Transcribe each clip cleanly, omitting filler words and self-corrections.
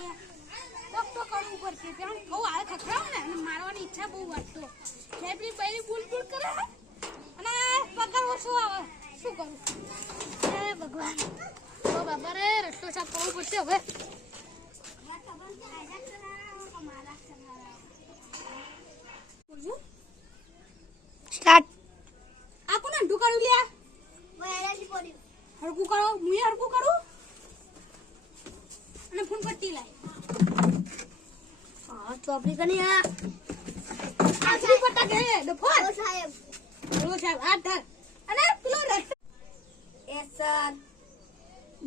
તો કરવું પડશે ત્યાં કહું આવે ખખડાવ ને અને મારવાની ઈચ્છા બહુ વાટતો ખેપરી પહેલી બુલ કરે અને પગાર ઓછો આવે શું કરું હે ભગવાન તો બાબા રે રસ્તો સાફ કરવું પડશે હવે સ્ટાર્ટ આ કોને ઢુકાડું લ્યા વહેરાજી પડ્યું હરકુ કરો મુય હરકુ કરું અને ફોન પટ્ટી લાય હા ચોપડી કની આ આખરી પટ્ટા દે ડફોર ઓ સાહેબ આ ધર અને પેલો રસ્તો યસ સર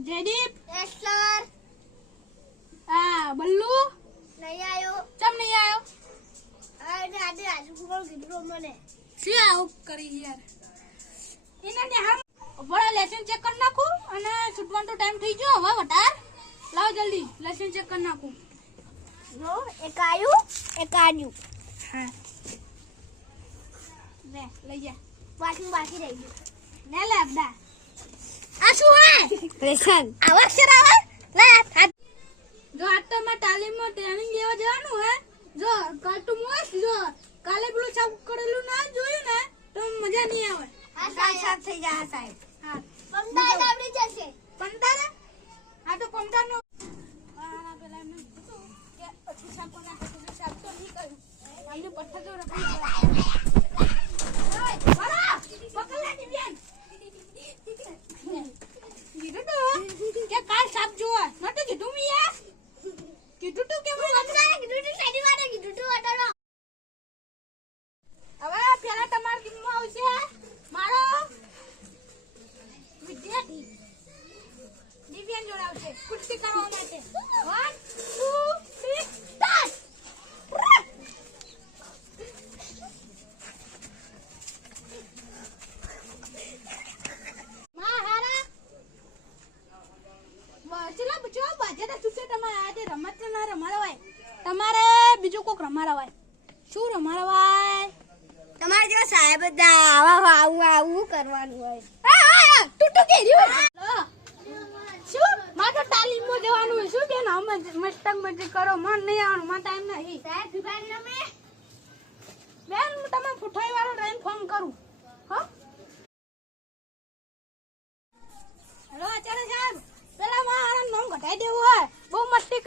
જેડીપ યસ સર આ બલ્લુ નહીં આયો ચમ નહીં આયો આજે કોણ કીધું મને શું આવું કરી યાર એના ને હા બડા લેસન ચેક કરી નાખું અને છૂટવાનો ટાઈમ થઈ ગયો હવે વટાર લાવ જલ્દી લેસન ચેક કરી નાખું જો એક આયું હા લે લઈ જા બાકી રહી ગયું લે લે અબડા આ શું હે લેસન આવા અક્ષર આવે લે જો આ તો માં તાલીમમાં ટ્રેનિંગ લેવા જવાનું હે જો કાલ તો મોસ જો કાલે પેલું છાપ કરેલું ના જોયું ને તો મજા નહીં આવે આ સાહેબ થઈ જા સાહેબ હા પંદર આવડી જશે 15 આ તો 15 નો આ પેલા એમને કીધું કે પછી છાપ ના છાપ તો નહીં કર્યું આમને પઠ્ઠા જો રખડી ઓય બરા પકડલા દિવ્યાન કીધું તો કે કાલ છાપ જોવા નતો કીધું મિયા કીધું તું કે મને કીધું તું સાડી વાળા કીધું તું અડરો હવે પેલા તમાર ટીમમાં આવશે મારો વિદ્યાર્થી દિવ્યાન જોડાવશે કુસ્તી કરવા માટે 1 2 3 સ્ટાર્ટ મહારા ચલા બચો બાજેટા ચૂકે તમારે આજે રમત ના રમાડવાય તમારે બીજું કોક રમાડવાય શું રમાડવાય તમારે જેવા સાહેબ જ આવું કરવાનું હોય ટૂટુ કેર્યું શું મારે તો તાલીમમાં જવાનું હોય શું બેન મસ્તક મસ્તી કરો મન નહીં આવવાનું મને ટાઈમ નહીં સાહેબ દુકાન નમે બેન હું તમને ફૂટાઈ વાળો રહીને ફોન કરું હો હેલો આચાર્ય સાહેબ પેલા મારા નામ ઘટાઈ દેવું હોય બહુ મસ્તી